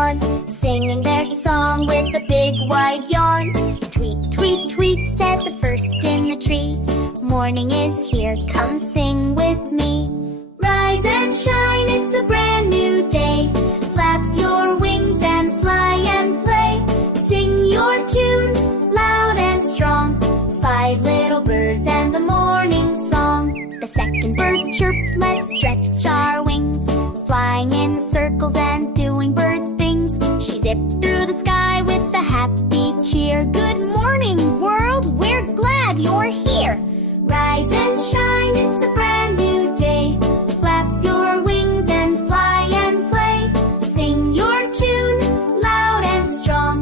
on, singing their song with a big wide yawn. Tweet, tweet, tweet, said the first in the tree. Morning is here, come sing with me. Rise and shine, it's a brand new day. Flap your wings and fly and play. Sing your tune, loud and strong. 5 little birds and the morning song. The second bird chirped, let's stretch our wings. Flying in circles and doing bird things. She zipped through the sky with a happy cheer. Good morning, world, we're glad you're here. Rise and shine, it's a brand new day. Flap your wings and fly and play. Sing your tune, loud and strong.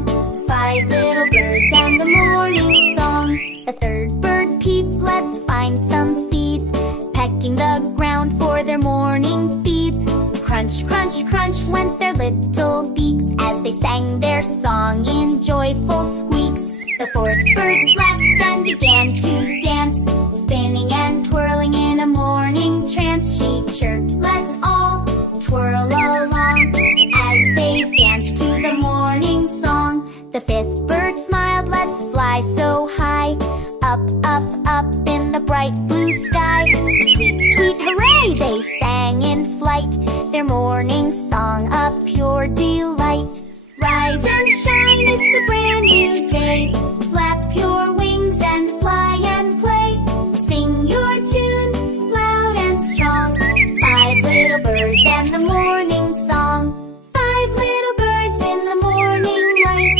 5 little birds and the morning song. The third bird peeped, let's find some seeds. Pecking the ground for their morning feeds. Crunch, crunch, crunch went their little beaks as they sang their song in joyful squeaks. The fourth bird flapped and began to dance, spinning and twirling in a morning trance. She chirped, let's all twirl along as they danced to the morning song. The fifth bird smiled, let's fly so high, up, up, up in the bright blue sky. Tweet, tweet, hooray, they sang in flight, their morning song a pure delight. Rise and shine, it's a brand new day. Flap your wings and fly and play. Sing your tune, loud and strong. 5 little birds and the morning song. 5 little birds in the morning light,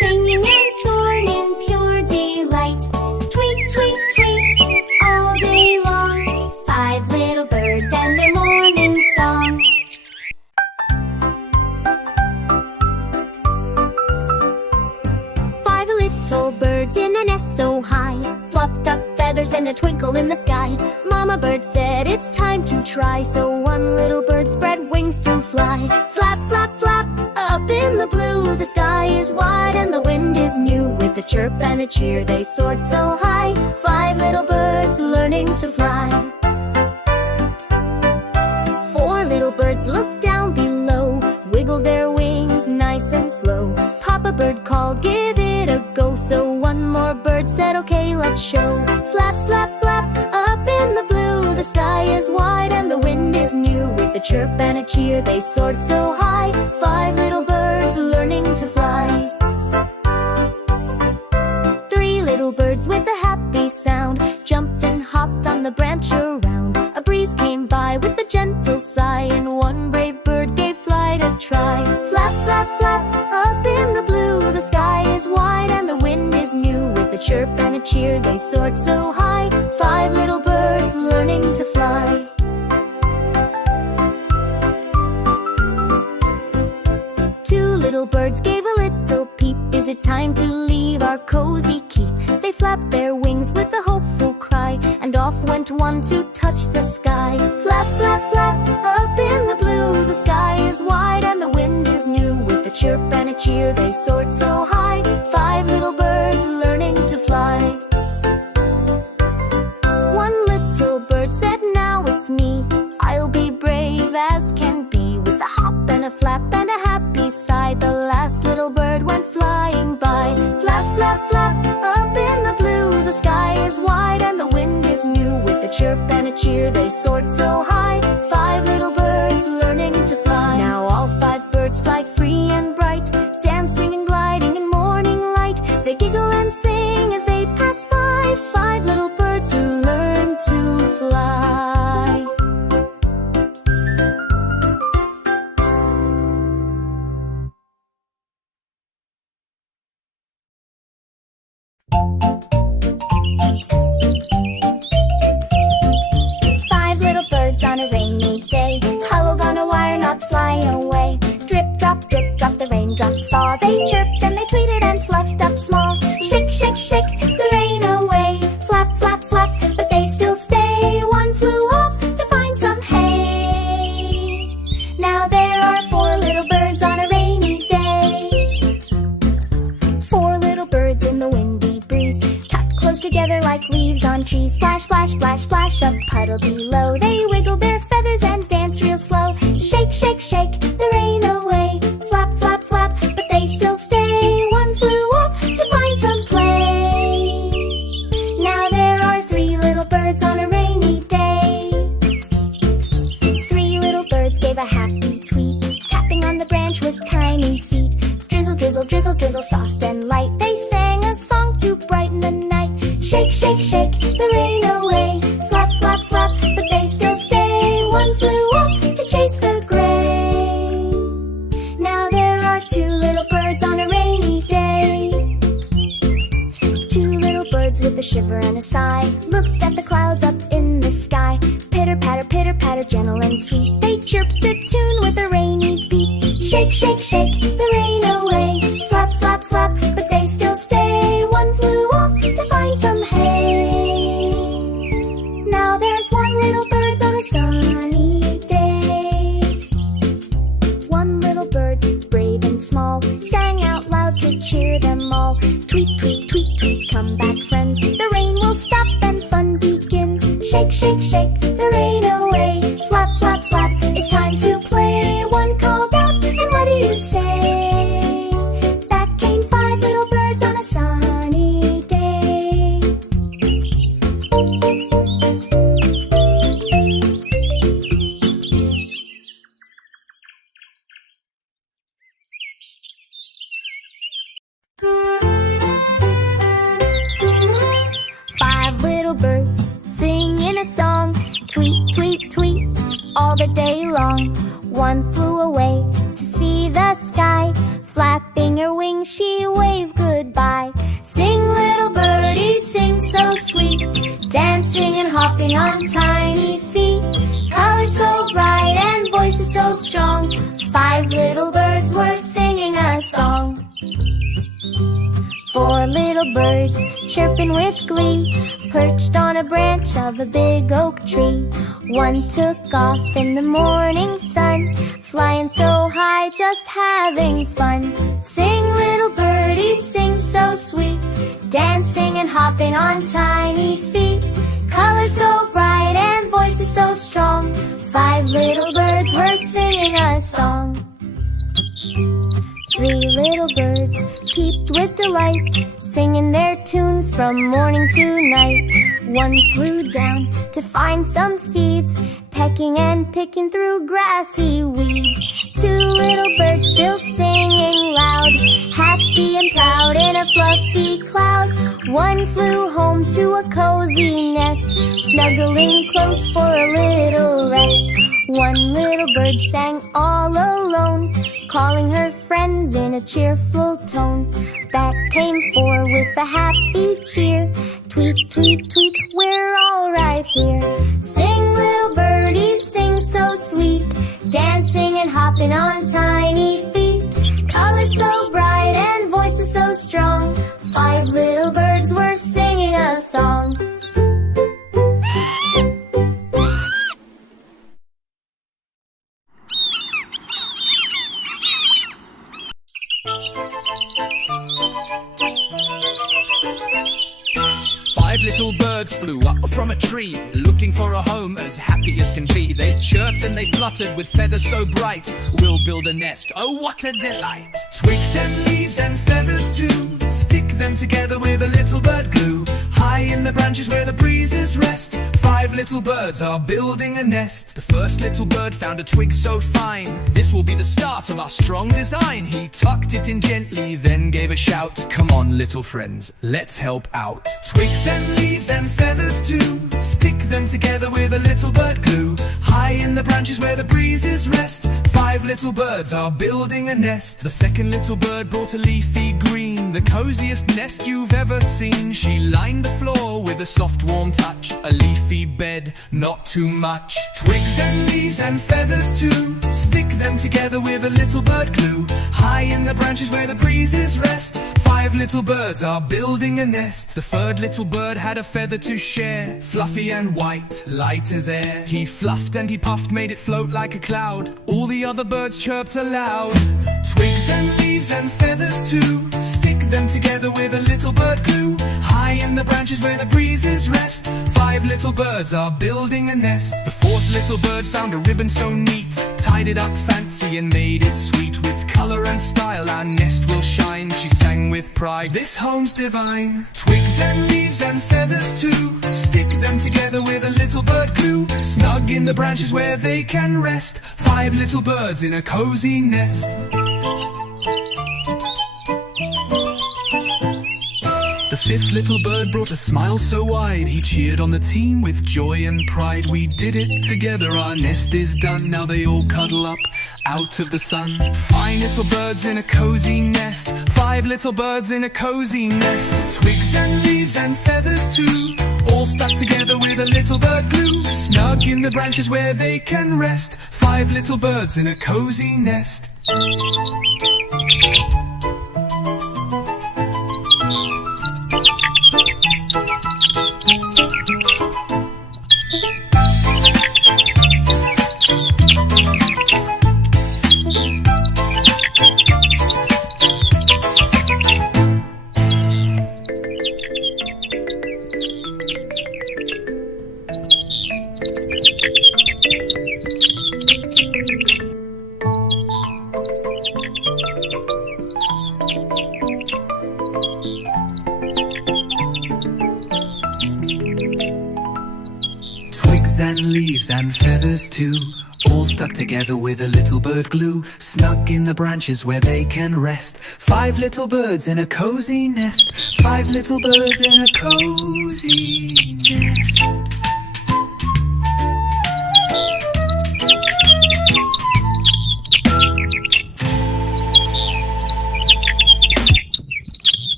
singing and soaring in pure delight. Tweet, tweet, tweet, all day long. 5 little birds and their morning song. Little birds in a nest so high, fluffed up feathers and a twinkle in the sky. Mama bird said it's time to try, so one little bird spread wings to fly. Flap, flap, flap, up in the blue, the sky is wide and the wind is new. With a chirp and a cheer they soared so high, 5 little birds learning to fly. 4 little birds looked down below, wiggled their wings nice and slow. Papa bird called, give it a go, so one more bird said, okay, let's show. Flap, flap, flap, up in the blue, the sky is wide and the wind is new. With a chirp and a cheer they soared so high, 5 little birds learning to fly. 3 little birds with a happy sound jumped and hopped on the branch around. A breeze came by with a gentle sigh, and one brave bird gave flight a try. Flap, flap, flap, up in the blue, the sky is wide and the wind is new. With a chirp and a cheer they soared so high, 5 little birds learning to fly. 2 little birds gave a little peep, is it time to leave our cozy keep? They flapped their wings with a hopeful cry, and off went one to touch the sky. Flap, flap, flap, up in the blue, the sky is wide and the wind is new. With a chirp and a cheer they soared so high, 5 little birds learning to fly. One little bird said, now it's me, I'll be brave as can be. With a hop and a flap and a happy sigh, the last little bird went flying by. Flap, flap, flap, up in the blue, the sky is wide and the wind is new. With a chirp and a cheer they soared so high, 5 little birds learning to fly. Now all 5 birds fly free and bright, dancing and gliding in morning light. They giggle and sing as they pass by, 5 little birds who learn to fly. On a rainy day, huddled on a wire, not flying away. Drip, drop, the raindrops fall. They chirped and they tweeted and fluffed up small. Shake, shake, shake the rain away. Flap, flap, flap, but they still stay. One flew off to find some hay. Now there are 4 little birds on a rainy day. 4 little birds in the windy breeze, tucked close together like leaves on trees. Splash, splash, splash, splash, a puddle below. They wiggled their feathers and danced real slow. Shake, shake, shake the rain away. Flap, flap, Shake, shake, shake the rain away. Flap, flap, flap, but they still stay. One flew off to chase the gray. Now there are two little birds on a rainy day. Two little birds with a shiver and a sigh looked at the clouds up in the sky. Pitter patter, gentle and sweet. They chirped a tune with a rainy beat. Shake, shake, shake the rain away. Flap, flap, flap, but they still stay. One flew off to find some hay. Now there's one little bird on a sunny day. One little bird, brave and small, sang out loud to cheer them all. Tweet, tweet, tweet, tweet, come back friends. The rain will stop and fun begins. Shake, shake, shake the rain away. Flap, flap, flap, it's time to play. One called out, and what do you say? Back came five little birds on a sunny day. Five little birds singing a song. Tweet, tweet, tweet, all the day long. One flew away to see the sky. Flapping her wings, she waved goodbye. Sing, little birdie, sing so sweet. Dancing and hopping on tiny feet. Colors so bright and voices so strong. Five little birds were singing a song. Four little birds chirping with glee, perched on a branch of a big oak tree. One took off in the morning sun, flying so high, just having fun. Sing, little birdie, sing so sweet. Dancing and hopping on tiny feet. Colors so bright and voices so strong. Five little birds were singing a song. Three little birds peeped with delight, singing their tunes from morning to night. One flew down to find some seeds, pecking and picking through grassy weeds. Two little birds still singing loud, happy and proud in a fluffy cloud. One flew home to a cozy nest, snuggling close for a little rest. One little bird sang all alone, calling her friends in a cheerful tone. Back came four with a happy cheer. Tweet, tweet, tweet, we're all right here. Sing, little birdies, sing so sweet. Dancing and hopping on tiny feet. Colors so bright and voices so strong. Five little birds were singing a song. Five little birds flew up from a tree, looking for a home as happy as can be. They chirped and they fluttered with feathers so bright. We'll build a nest, oh what a delight. Twigs and leaves and feathers too, stick them together with a little bird glue. High in the branches where the breezes rest, five little birds are building a nest. The first little bird found a twig so fine. This will be the start of our strong design. He tucked it in gently, then gave a shout. Come on little friends, let's help out. Twigs and leaves and feathers too, stick them together with a little bird glue. High in the branches where the breezes rest, five little birds are building a nest. The second little bird brought a leafy green, the coziest nest you've ever seen. She lined the floor with a soft warm touch, a leafy bed, not too much. Twigs and leaves and feathers too, stick them together with a little bird glue. High in the branches where the breezes rest, five little birds are building a nest. The third little bird had a feather to share, fluffy and white, light as air. He fluffed and he puffed, made it float like a cloud. All the other birds chirped aloud. Twigs and leaves and feathers too, stick them together with a little bird glue. High in the branches where the breezes rest, five little birds are building a nest. The fourth little bird found a ribbon so neat, tied it up fancy and made it sweet. With color and style our nest will shine, she sang with pride, this home's divine. Twigs and leaves and feathers too, stick them together with a little bird glue. Snug in the branches where they can rest, five little birds in a cozy nest. The fifth little bird brought a smile so wide. He cheered on the team with joy and pride. We did it together, our nest is done. Now they all cuddle up out of the sun. 5 little birds in a cozy nest. 5 little birds in a cozy nest. Twigs and leaves and feathers too, all stuck together with a little bird glue. Snug in the branches where they can rest. 5 little birds in a cozy nest. And leaves and feathers too, all stuck together with a little bird glue. Snug in the branches where they can rest. 5 little birds in a cozy nest. 5 little birds in a cozy nest.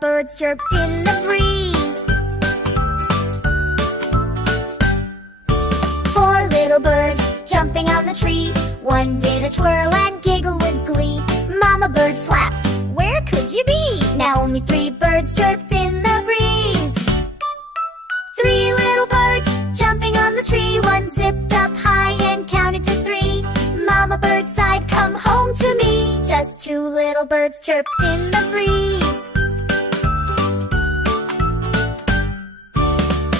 Birds chirped in the breeze. 4 little birds jumping on the tree. One did a twirl and giggle with glee. Mama bird flapped, where could you be? Now only 3 birds chirped in the breeze. 3 little birds jumping on the tree. One zipped up high and counted to 3. Mama bird sighed, come home to me. Just 2 little birds chirped in the breeze.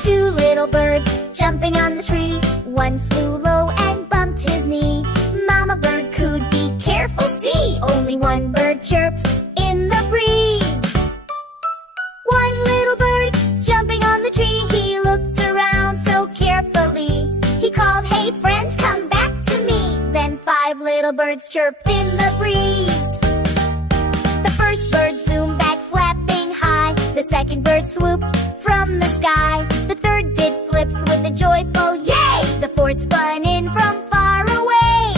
2 little birds jumping on the tree. One flew low and bumped his knee. Mama bird cooed, be careful, see. Only 1 bird chirped in the breeze. 1 little bird jumping on the tree. He looked around so carefully. He called, hey friends, come back to me. Then 5 little birds chirped in the breeze. The first bird zoomed back, flapping high. The second bird swooped from the sky. The third did flips with a joyful yay. The fourth spun in from far away.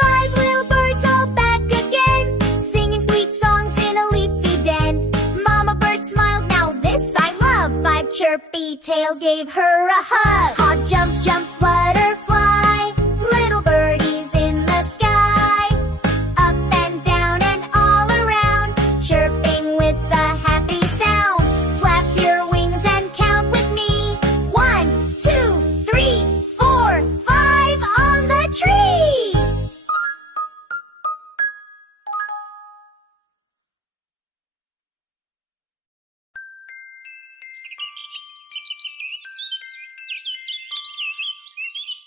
5 little birds all back again, singing sweet songs in a leafy den. Mama bird smiled, now this I love. 5 chirpy tails gave her a hug. Hop, jump, jump, flutter, fly. Little birdies in the sky, up and down and all around, chirping with a happy sound. Flap your wings and count with me. 1, 2, 3, 4, 5 on the tree.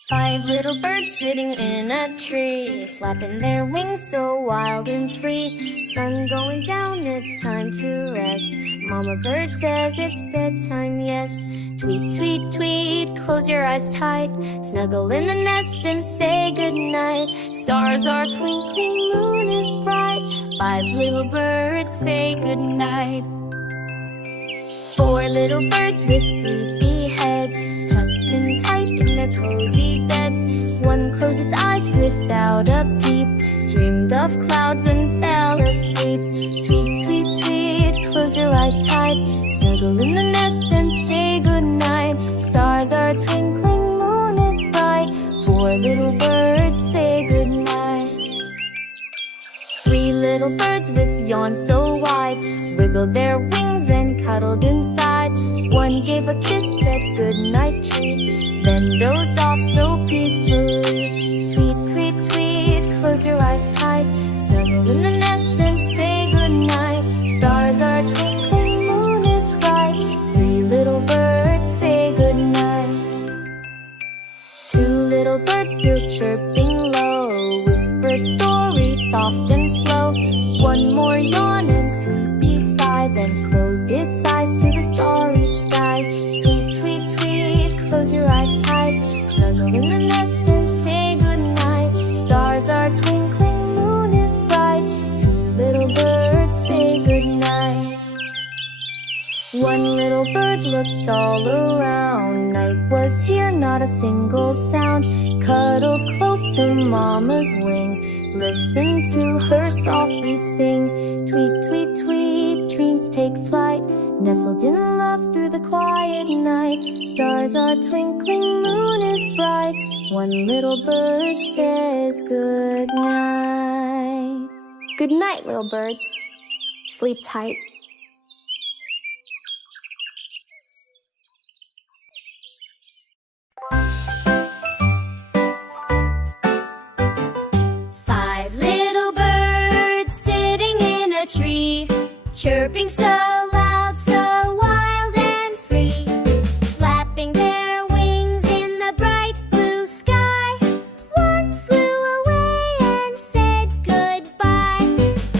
Five little birds sitting in a tree, flapping their wings so wild and free. Sun going down, it's time to rest. Mama bird says it's bedtime, yes. Tweet, tweet, tweet, close your eyes tight. Snuggle in the nest and say goodnight. Stars are twinkling, moon is bright. 5 little birds say goodnight. 4 little birds with sleepy heads, tucked in tight in their cozy beds. One closed its eyes without a peep, dreamed of clouds and fell asleep. Tweet, tweet, tweet, close your eyes tight. Snuggle in the nest and say goodnight. Stars are twinkling, moon is bright. 4 little birds say goodnight. 3 little birds with yawns so wide, wiggled their wings and cuddled inside. One gave a kiss, said goodnight too, then dozed off so peacefully. Tweet, tweet, tweet, close your eyes tight. Snuggle in the nest and say goodnight. Stars are twinkling, moon is bright. 3 little birds say goodnight. 2 little birds still chirping low, whispered stories soft and slow. One little bird looked all around. Night was here, not a single sound. Cuddled close to mama's wing, listened to her softly sing. Tweet, tweet, tweet, dreams take flight, nestled in love through the quiet night. Stars are twinkling, moon is bright. One little bird says good night. Good night, little birds. Sleep tight. Five little birds sitting in a tree, chirping so loud, so wild and free, flapping their wings in the bright blue sky. One flew away and said goodbye.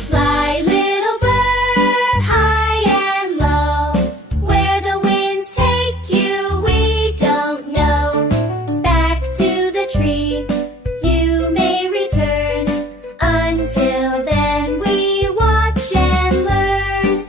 Fly, little bird, high and low, where the winds take you we don't know. Back to the tree you may return. Until then we watch and learn.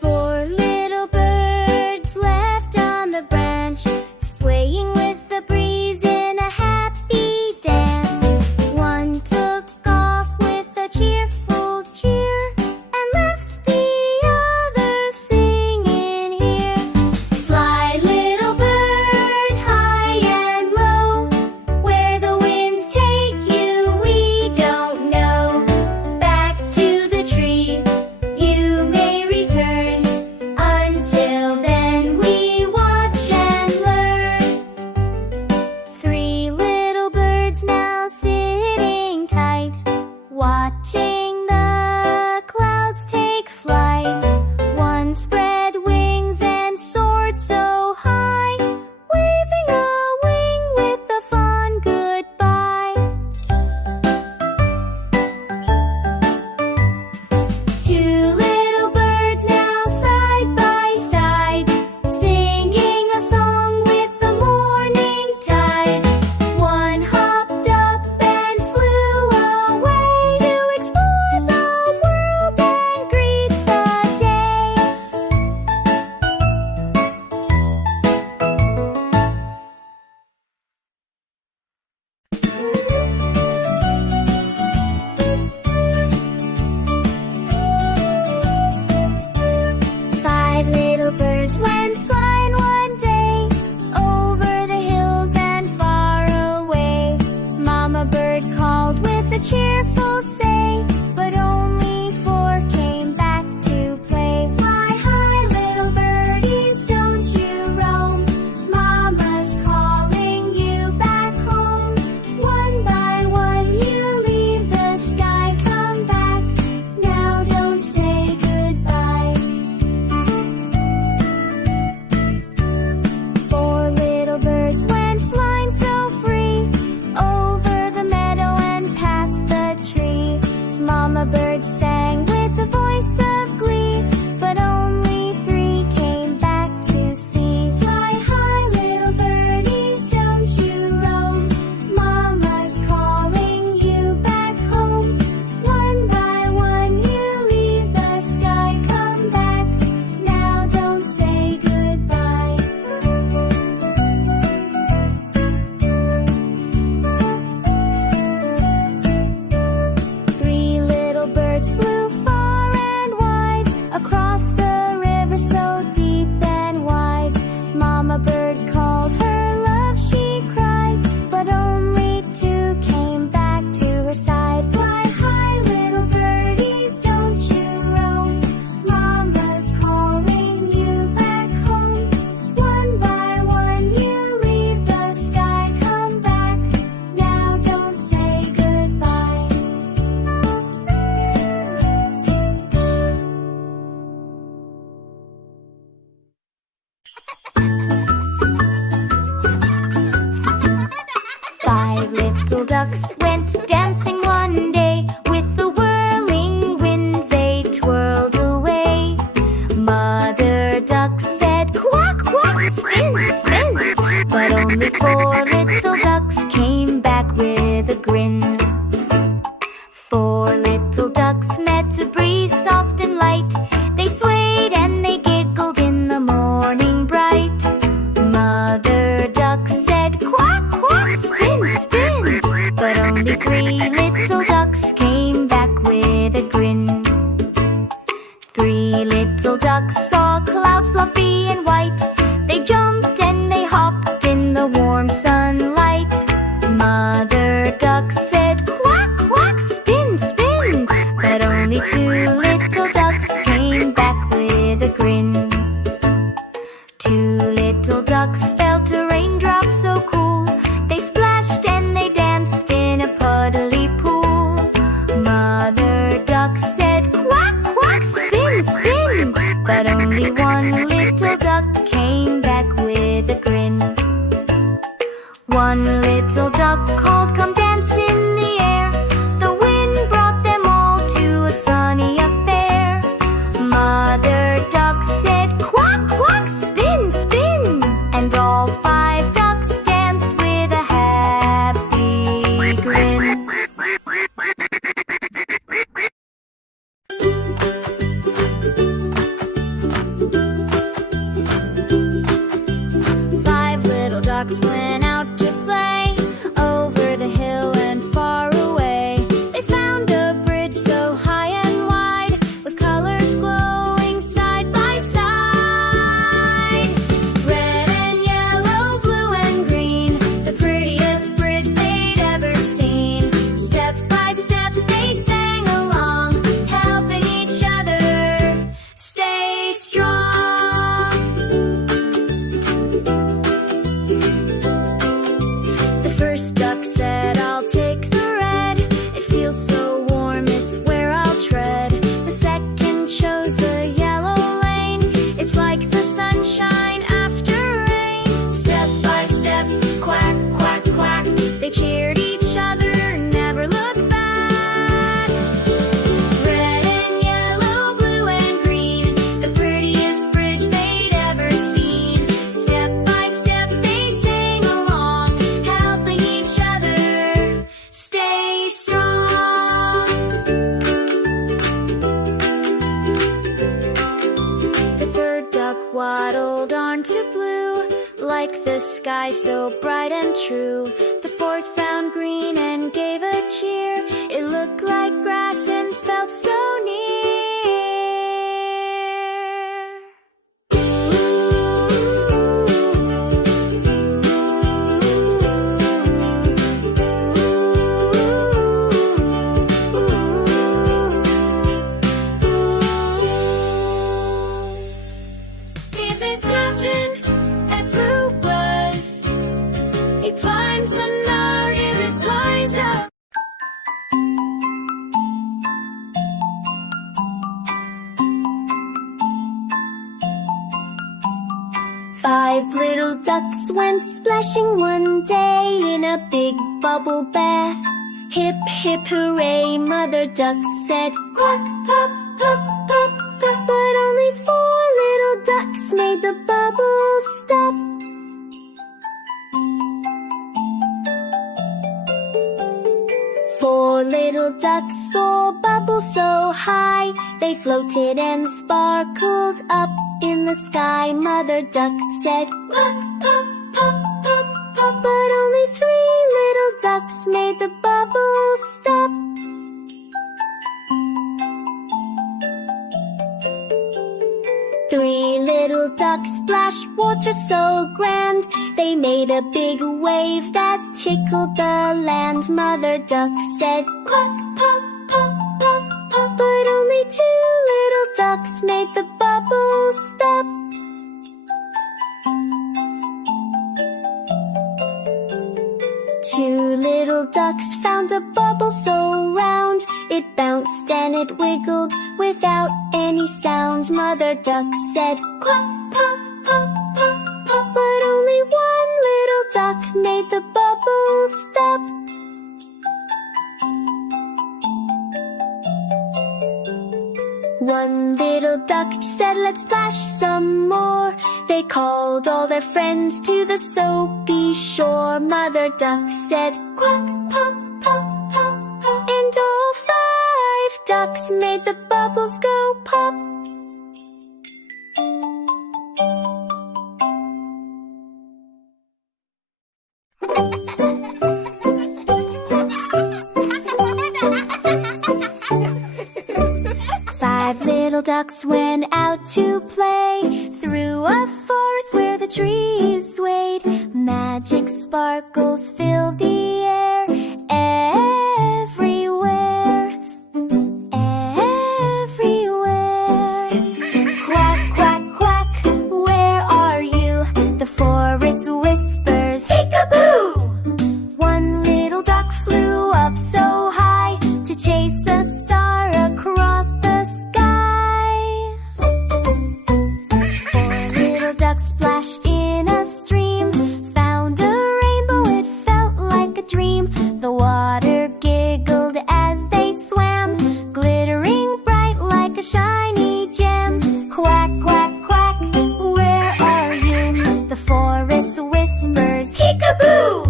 Four little birds left on the branch, swaying with the breeze in a happy dance. One took off with a cheerful cheer and left the others singing here. Fly, little bird, high and low, where the winds take you we don't know. Back to the tree you may return. Until then we watch and learn. Three little birds now sitting tight, watching the clouds take flight. One spread wings and soared so high, waving a wing with a fond goodbye. Two little birds now side by side, singing a song with the morning tide. One hopped up and flew away to explore the world and greet the day. Five little birds went flying one day, over the hills and far away. Mama bird called with a cheerful say, but only four came back to play. Fly high, little birdies, don't you roam. Mama's calling you back home. One by one you leave the sky, come back. Now don't say goodbye. Four little birds went flying so free, over the meadow and past the tree. Mama bird sang with a voice of glee, but only three came back to see. Fly high, little birdies, don't you roam. Mama's calling you back home. One by one you leave the sky, come back. Now don't say goodbye. Three little birds flew far and wide, across the river so deep and wide. Mama bird called her love, she cried, but only two came back to her side. Fly high, little birdies, don't you roam. Mama's calling you back home. One by one you leave the sky, come back. Now don't say goodbye. Five little ducks went dancing one day, with the whirling wind they twirled away. Mother duck said, quack, quack, spin, spin, but only four little ducks came back with a grin. Four little ducks met a breeze soft and light. They swayed and they giggled 3 little ducks saw clouds fluffy and white. They jumped and they hopped in the warm sunlight. Mother duck said, "Quack, quack, spin, spin." But only 2 little ducks came back with a grin. 2 little ducks felt a raindrop so cool. They splashed and they danced in a puddly pool. Mother duck said, "Quack, quack, spin, spin." But only 1 little duck came back with a grin. 1 little duck called, "Come dance in the air." The wind brought them all to a sunny affair. Mother duck said, "Quack, quack, spin, spin." And all 5 ducks danced with a happy grin. Five little ducks went out to play over the hill and far away. They found a bridge so high and wide, with colors glowing side by side. Red and yellow, blue and green, the prettiest bridge they'd ever seen. Step by step they sang along, helping each other stay strong. The first duck said, "I'll take the red. It feels so warm, it's where I'll tread." The second chose the yellow lane. It's like the sunshine after rain. Step by step, quack, quack, quack. They cheered each other, never looked back. Red and yellow, blue and green, the prettiest bridge they'd ever seen. Step by step they sang along, helping each other stay strong. The third duck waddled on to blue, like the sky so bright and true. The fourth found green and gave a cheer. It looked like grass and felt so near. If this mountain had blue was, it climbs the hill, it lies up. 5 little ducks went splashing one day in a big bubble bath. Hip, hip, hooray, Mother duck said, "Quack, pop, pop, pop, pop." But only 4 little ducks made the bubbles stop. Four little ducks saw bubbles so high, they floated and sparkled up in the sky. Mother duck said, "Pop, pop, pop, pop, pop." But only 3 little ducks made the bubbles stop. Three little ducks splashed water so grand, they made a big wave that tickled the land. Mother duck said, "Quack, pop, pop, pop, pop." But only 2 little ducks made the bubbles stop. Two little ducks found a bubble so round, it bounced and it wiggled without any sound. Mother duck said, "Quack, pop, pop, pop, pop." But only 1 little duck made the bubbles stop. One little duck said, "Let's splash some more." They called all their friends to the soapy shore. Mother duck said, "Quack, pop, pop, pop, pop." And all 5 ducks made the bubbles go pop. ducks went out to play through a forest where the trees swayed. Magic sparkles filled the air everywhere, everywhere. Quack, quack, quack, where are you? The forest whispers, peek-a-boo! One little duck flew up so high to chase a star across the sky. Four little ducks splashed in a stream, found a rainbow, it felt like a dream. The water giggled as they swam, glittering bright like a shiny gem. Quack, quack, quack, where are you? The forest whispers, peek-a-boo!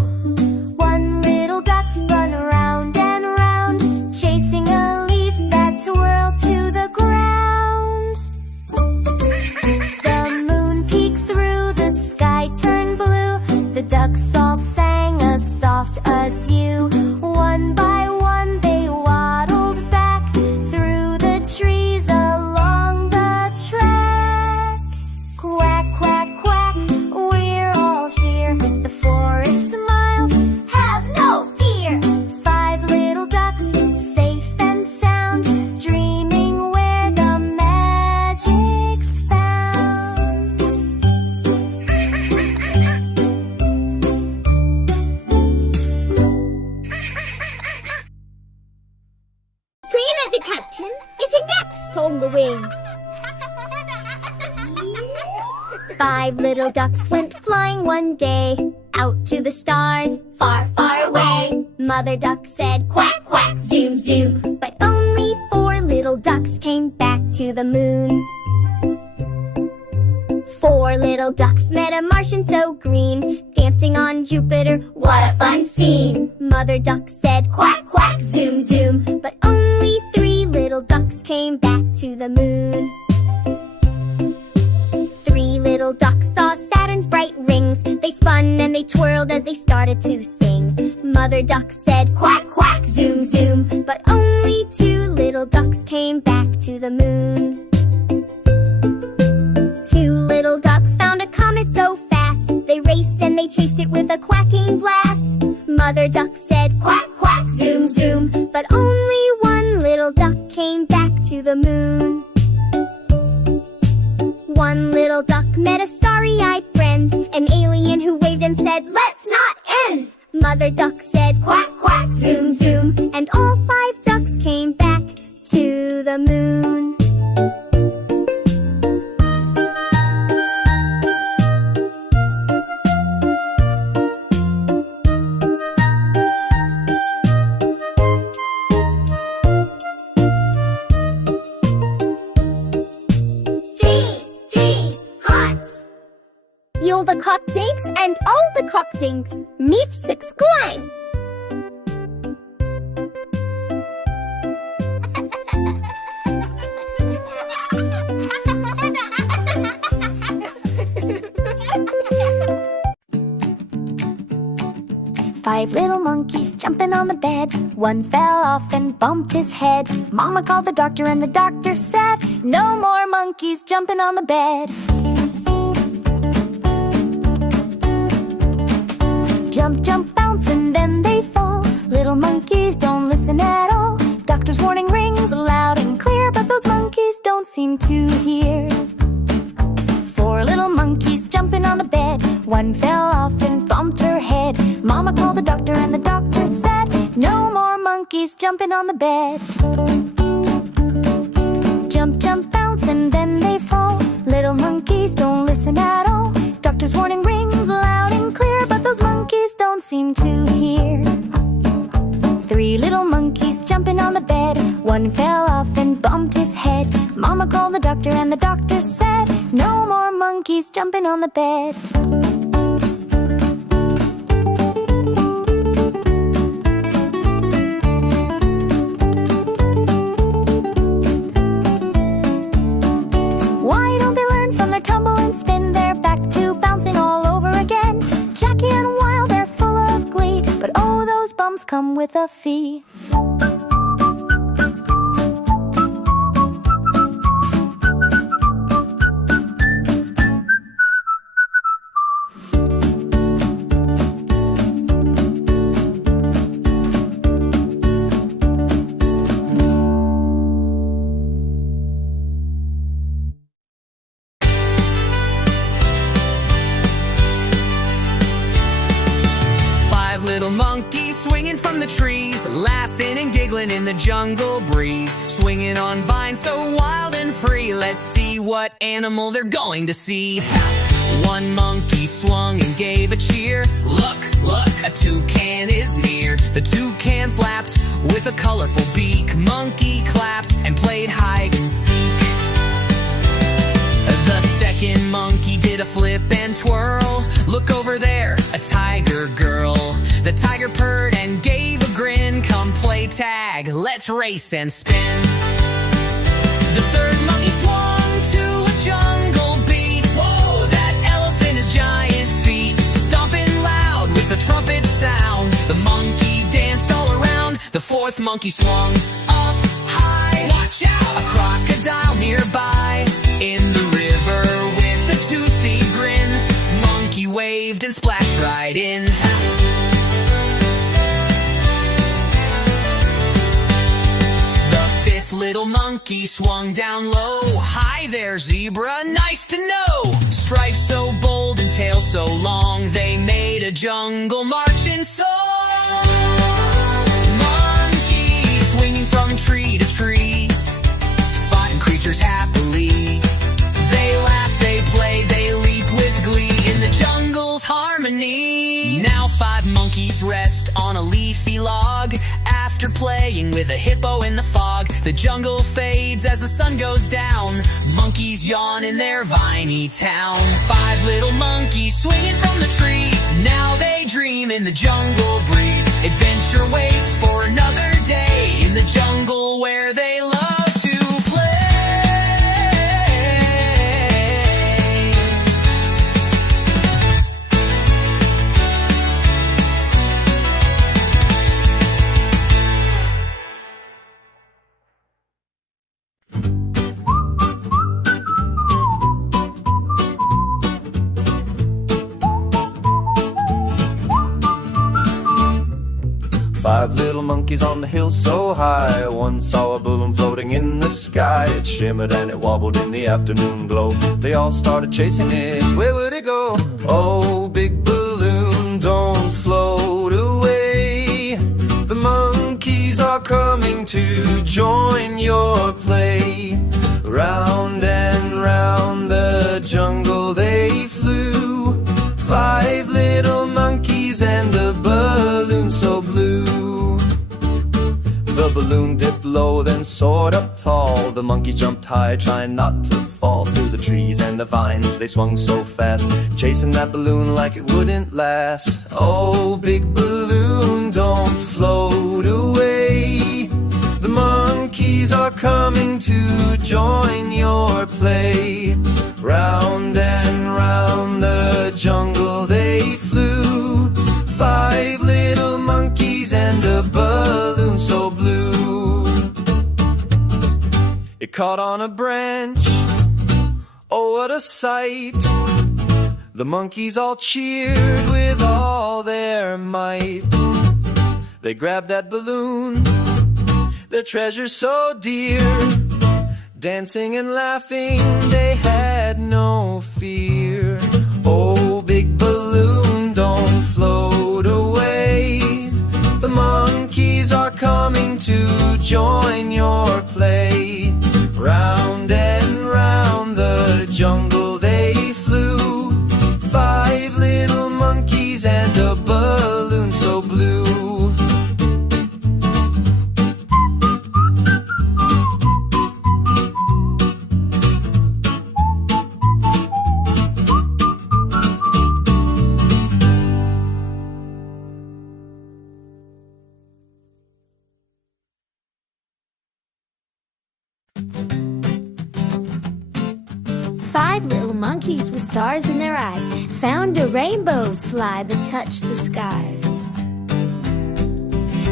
One little duck spun round and round, chasing a leaf that swirled to the ground. The moon peeked through, the sky turned blue. The ducks all sang a soft adieu. One by one they waddled back through the trees along the track. Quack, quack, quack, we're all here. The forest smiles, have no fear. Five little ducks, safe and sound, dreaming where the magic's found. Green as a captain is a next on the wing. Five little ducks went flying one day out to the stars, far, far away. Mother duck said, quack, quack, zoom, zoom. But only four little ducks came back to the moon. Four little ducks met a Martian so green, dancing on Jupiter, what a fun scene. Mother duck said, quack, quack, zoom, zoom. But only three little ducks came back to the moon. Three little ducks saw Saturn's bright rings. They spun and they twirled as they started to sing. Mother duck said, quack, quack, zoom, zoom. But only two little ducks came back to the moon. Two little ducks found a comet so fast, they raced and they chased it with a quacking blast. Mother duck said, quack, quack, zoom, zoom. But only one little duck came back to the moon. One little duck met a starry-eyed friend, an alien who waved and said, let's not end. Mother duck said, quack, quack, zoom, zoom. And all five ducks came back to the moon. You'll the cockdinks and all the cockdinks, meef six glide. Five little monkeys jumping on the bed. One fell off and bumped his head. Mama called the doctor and the doctor said, no more monkeys jumping on the bed. Jump, jump, bounce, and then they fall. Little monkeys don't listen at all. Doctor's warning rings loud and clear, but those monkeys don't seem to hear. Four little monkeys jumping on the bed. One fell off and bumped her head. Mama called the doctor and the doctor said, no more monkeys jumping on the bed. Jump, jump, bounce, and then they fall. Little monkeys don't listen at all. Doctor's warning rings loud and clear, but those monkeys don't seem to hear. Three little monkeys jumping on the bed. One fell off and bumped his head. Mama called the doctor and the doctor said, no more monkeys jumping on the bed. Why don't they learn from their tumble and spin? They're back to bouncing all over again. Jackie and Wild, they're full of glee, but oh, those bumps come with a fee. jungle breeze, swinging on vines so wild and free. Let's see what animal they're going to see. One monkey swung and gave a cheer. Look, look, a toucan is near. The toucan flapped with a colorful beak. Monkey clapped and played hide and seek. The second monkey did a flip and twirl. Look over there, a tiger girl. The tiger purred and gave a grin. Come play tag, let's race and spin. The third monkey swung to a jungle beat. Whoa, that elephant has giant feet. Stomping loud with a trumpet sound. The monkey danced all around. The fourth monkey swung up high. Watch out! A crocodile nearby. In the river with a toothy grin. Monkey waved and splashed right in. The fifth little monkey swung down low. Hi there, zebra, nice to know. Stripes so bold and tail so long, they made a jungle marching song. Monkeys swinging from tree to tree, spotting creatures happily. They laugh, they play, they leap with glee in the jungle's harmony. Now 5 monkeys rest on a leafy log. After playing with a hippo in the fog, the jungle fades as the sun goes down. Monkeys yawn in their viney town. 5 little monkeys swinging from the trees. Now they dream in the jungle breeze. Adventure waits for another day in the jungle where they love to play. 5 little monkeys on the hill so high. One saw a balloon floating in the sky. It shimmered and it wobbled in the afternoon glow. They all started chasing it. Where would it go? Oh, big balloon, don't float away. The monkeys are coming to join your play. Round and round the jungle they flew. 5 little monkeys and the balloon so blue. The balloon dipped low, then soared up tall. The monkeys jumped high, trying not to fall. Through the trees and the vines they swung so fast, chasing that balloon like it wouldn't last. Oh, big balloon, don't float away. The monkeys are coming to join your play. Round and round the jungle they flew. 5 little monkeys and a balloon so blue. It caught on a branch, oh what a sight. The monkeys all cheered with all their might. They grabbed that balloon, their treasure so dear. Dancing and laughing, they had no fear. Oh, big balloon, don't float away. The monkeys are coming to join your play. Round and round the jungle they flew. 5 little monkeys and a balloon so blue. Five little monkeys with stars in their eyes found a rainbow slide that touched the skies.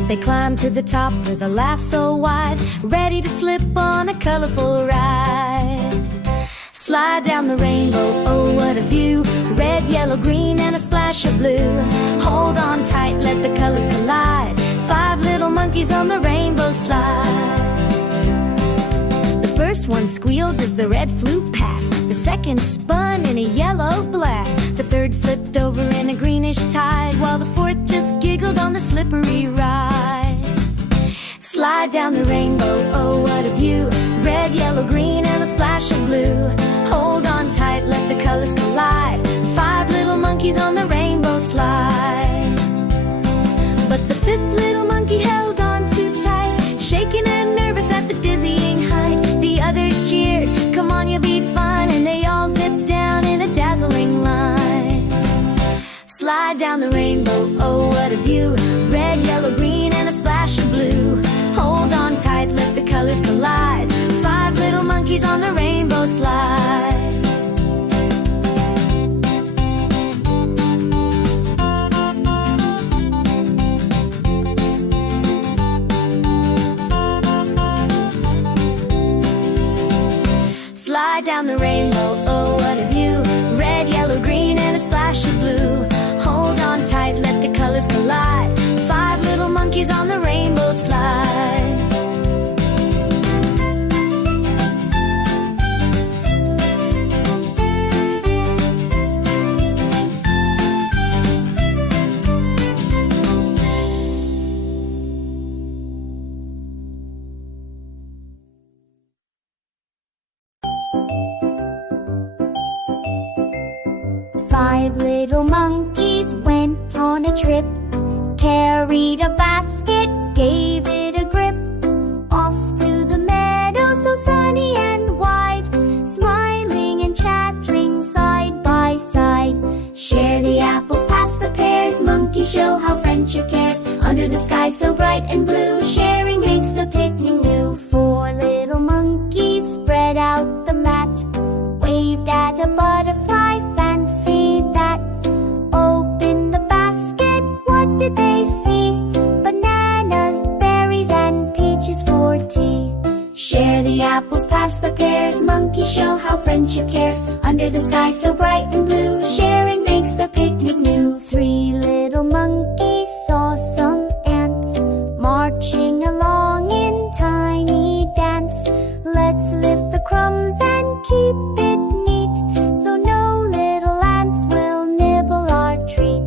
They climbed to the top with a laugh so wide, ready to slip on a colorful ride. Slide down the rainbow, oh what a view. Red, yellow, green, and a splash of blue. Hold on tight, let the colors collide. 5 little monkeys on the rainbow slide. The first one squealed as the red flew past. The second spun in a yellow blast. The third flipped over in a greenish tide, while the fourth just giggled on the slippery ride. Slide down the rainbow, oh what a view. Red, yellow, green, and a splash of blue. Hold on tight, let the colors collide. 5 little monkeys on the rainbow slide. But the 5th little monkey held on too tight, shaking and nervous at the dizzying height. The others cheered, come on you'll be fine, and they all zipped down in a dazzling line. Slide down the rainbow, oh what a view. Red, yellow, green, and a splash of blue. Hold on tight, let the colors collide. 5 little monkeys on the rainbow slide. Slide down the rainbow, oh what a view. Red, yellow, green, and a splash of blue. Hold on tight, let the colors collide. 5 little monkeys on the rainbow slide. Five little monkeys went on a trip, carried a basket, gave it a grip. Off to the meadow so sunny and wide, smiling and chattering side by side. Share the apples, pass the pears, monkeys show how friendship cares. Under the sky so bright and blue, sharing makes the picnic new. 4 little monkeys spread out the mat, waved at a butterfly, fancy that. Open the basket, what did they see? Bananas, berries, and peaches for tea. Share the apples, pass the pears, monkeys show how friendship cares. Under the sky so bright and blue, sharing makes the picnic new. 3 little monkeys saw some ants marching along in tiny dance. Let's lift the crumbs and keep it neat, so no little ants will nibble our treat.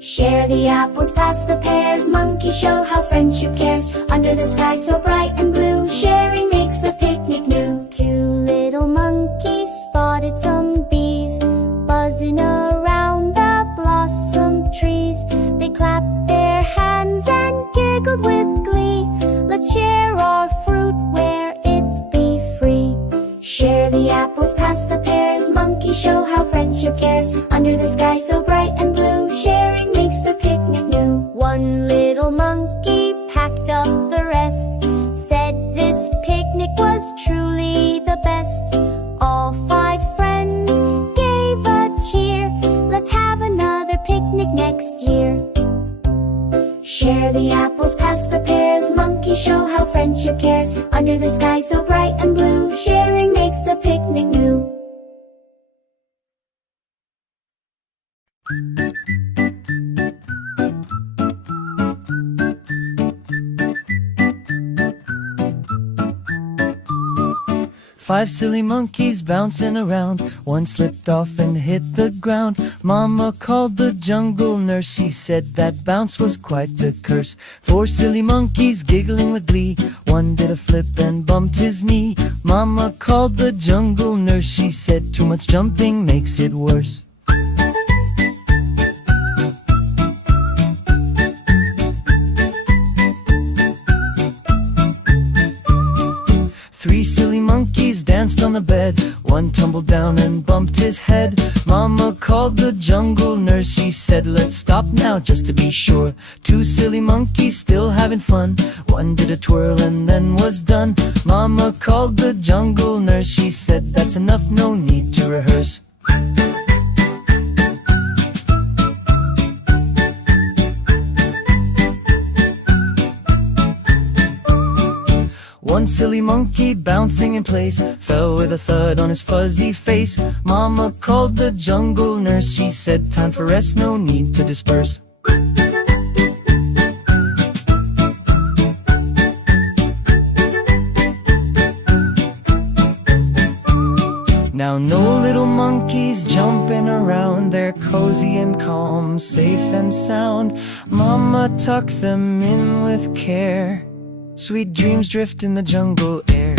Share the apples, pass the pears, monkeys show how friendship cares. Under the sky so bright and blue, sharing makes the picnic new. 2 little monkeys spotted some bees buzzing around the blossom trees. They clapped their hands and giggled with glee. Let's share our fruit where it's bee free. Share the apples, pass the pears, monkeys show how friendship cares. Under the sky so bright and blue, sharing makes the picnic new. 1 little monkey packed up the rest, said this picnic was truly the best. All 5 friends gave a cheer. Let's have another picnic next year. Share the apples, pass the pears, monkeys show how friendship cares. Under the sky so bright and blue, sharing makes the picnic new. Five silly monkeys bouncing around, one slipped off and hit the ground. Mama called the jungle nurse, she said that bounce was quite the curse. 4 silly monkeys giggling with glee, one did a flip and bumped his knee. Mama called the jungle nurse, she said too much jumping makes it worse. Three silly monkeys danced on the bed, one tumbled down and bumped his head. Mama called the jungle nurse, she said let's stop now just to be sure. 2 silly monkeys still having fun, one did a twirl and then was done. Mama called the jungle nurse, she said that's enough, no need to rehearse. One silly monkey bouncing in place fell with a thud on his fuzzy face. Mama called the jungle nurse, she said time for rest, no need to disperse. Now no little monkeys jumping around, they're cozy and calm, safe and sound. Mama tucked them in with care. Sweet dreams drift in the jungle air.